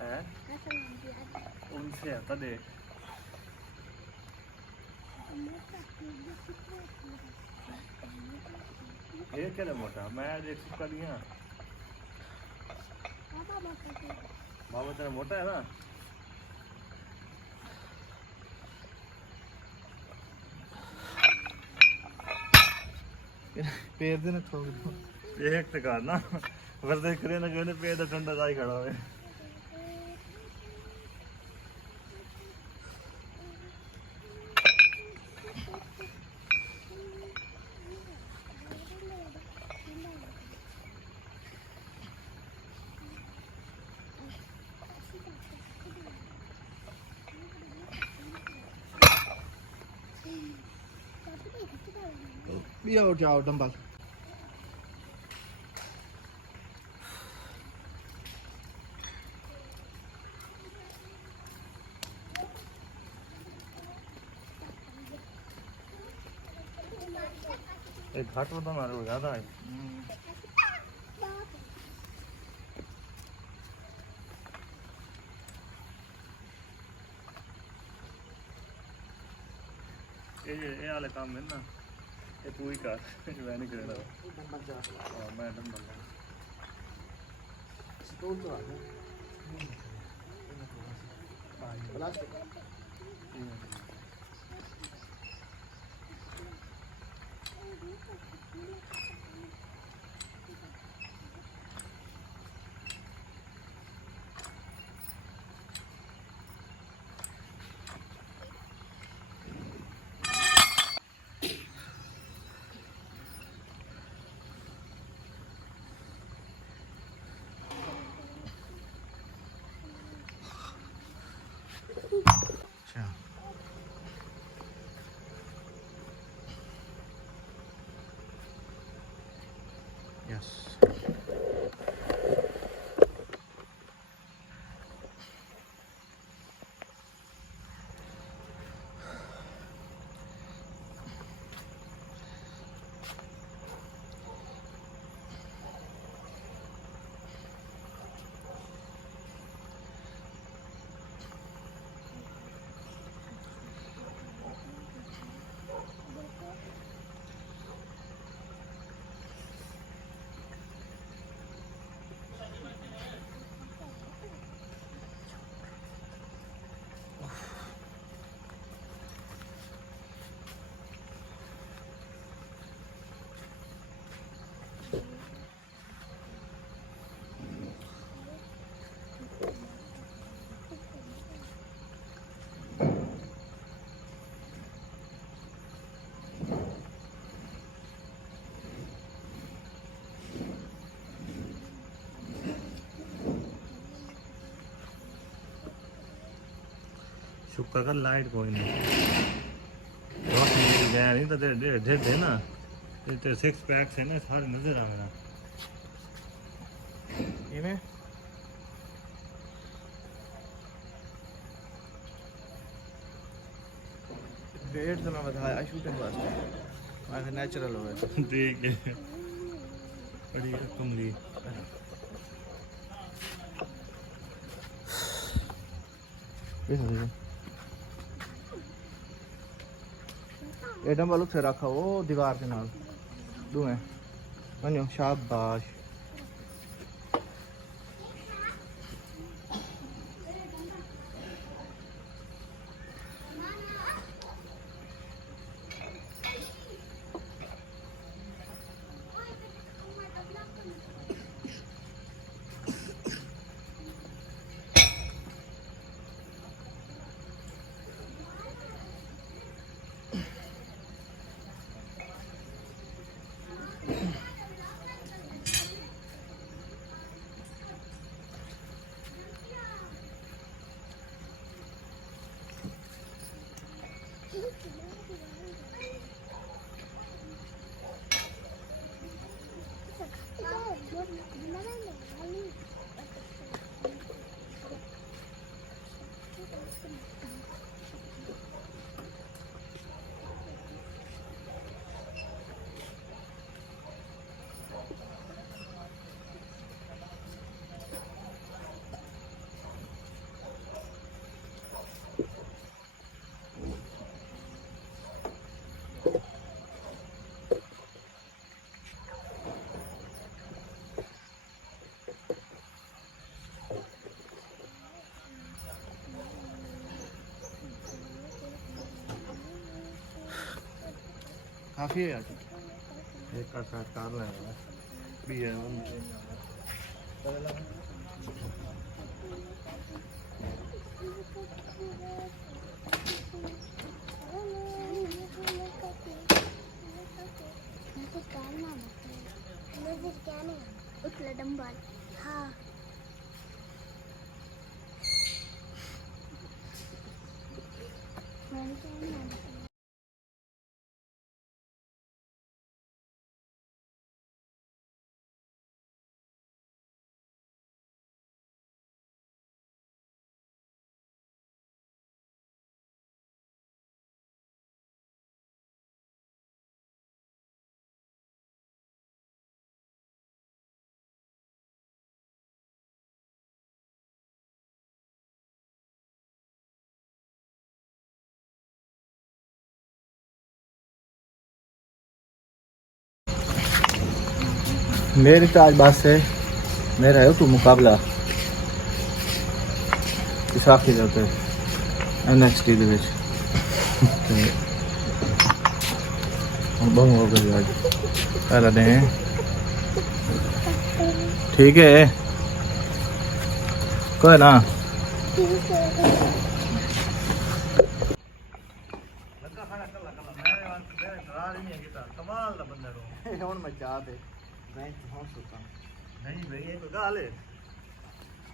है उनसे आता देख ये क्या मोटा मैं देख सकता नहीं हाँ बाबा तेरा मोटा है ना पैर देना ठोक दो एक टका ना वरदे करे ना कि पैर दा ठंडा जाई खड़ा होवे भी आओ जाओ डंबल एक घाट बता मारो ज्यादा है ये वाले काम है ना ये पूरी कार मैं नहीं करना हां मैं डंबल स्टोन तो आ गया प्लास्टिक यस शुक्र कर लाइट कोई नहीं रोशनी गया नहीं तो तेरे ढेर थे ना तेरे सिक्स पैक्स है ना सारे नजर आ मेरा ये में वेट तो मैं बताया शूटिंग वास्ते मैं नेचुरल हो गया ठीक है बड़ी कमली ये डंबल उसे रखा वो दीवार के नाल दूए बनो शाबाश काफ़ी है यार एक का साथ कार लगा भी है हाँ मेरी तो आज बात से मेरा है तो मुकाबला विसाखी ਦੇ ਉੱਤੇ NXT ਦੇ ਵਿੱਚ ਤੇ ਹੁਣ ਬੰਮ ਹੋ ਗਿਆ ਅੱਜ ਪਹਿਲਾ ਦਿਨ ਠੀਕ ਹੈ ਕੋਈ ਨਾ कमाल का बंदा रो ਹੁਣ ਮੈਂ ਚਾਹ ਦੇ ਬੈਂਚ ਹੁਣ ਸੁੱਤਾ नहीं भाई ये तो गाल है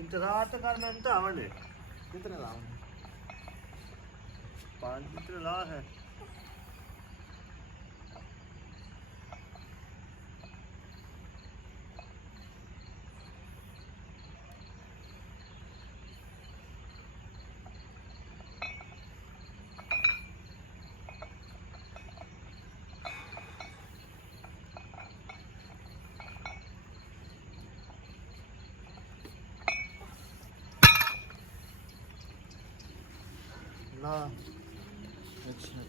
इंतजार तो कर मैं तो आवड़े कितने लाऊं 5 लीटर ला है ना अच्छा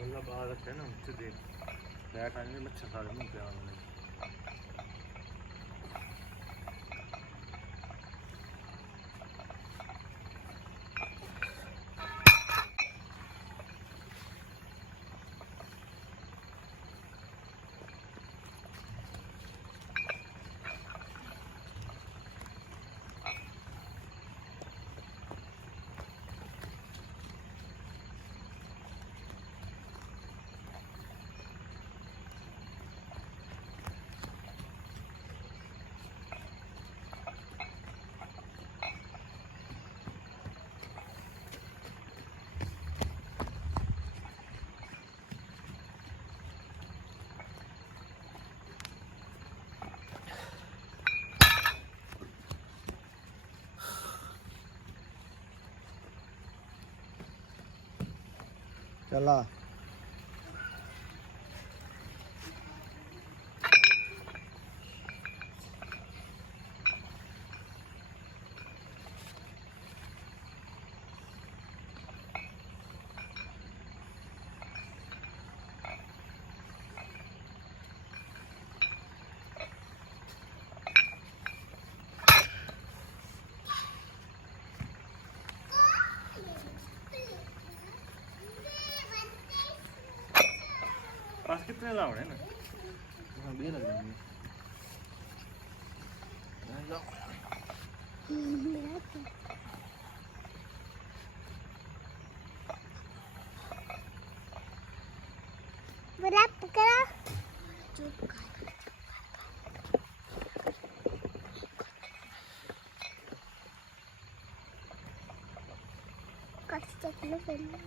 अल्लाह बाहर रखे ना मुझसे देख बैठ आने मच्छर सारे मुंह पे आने चला पास कितने लावड़े ना भी लग जाएंगे बड़ा पकड़ा चुप कर ਹੱਥ ਚੱਕ ਲੋ ਪਹਿਲਾਂ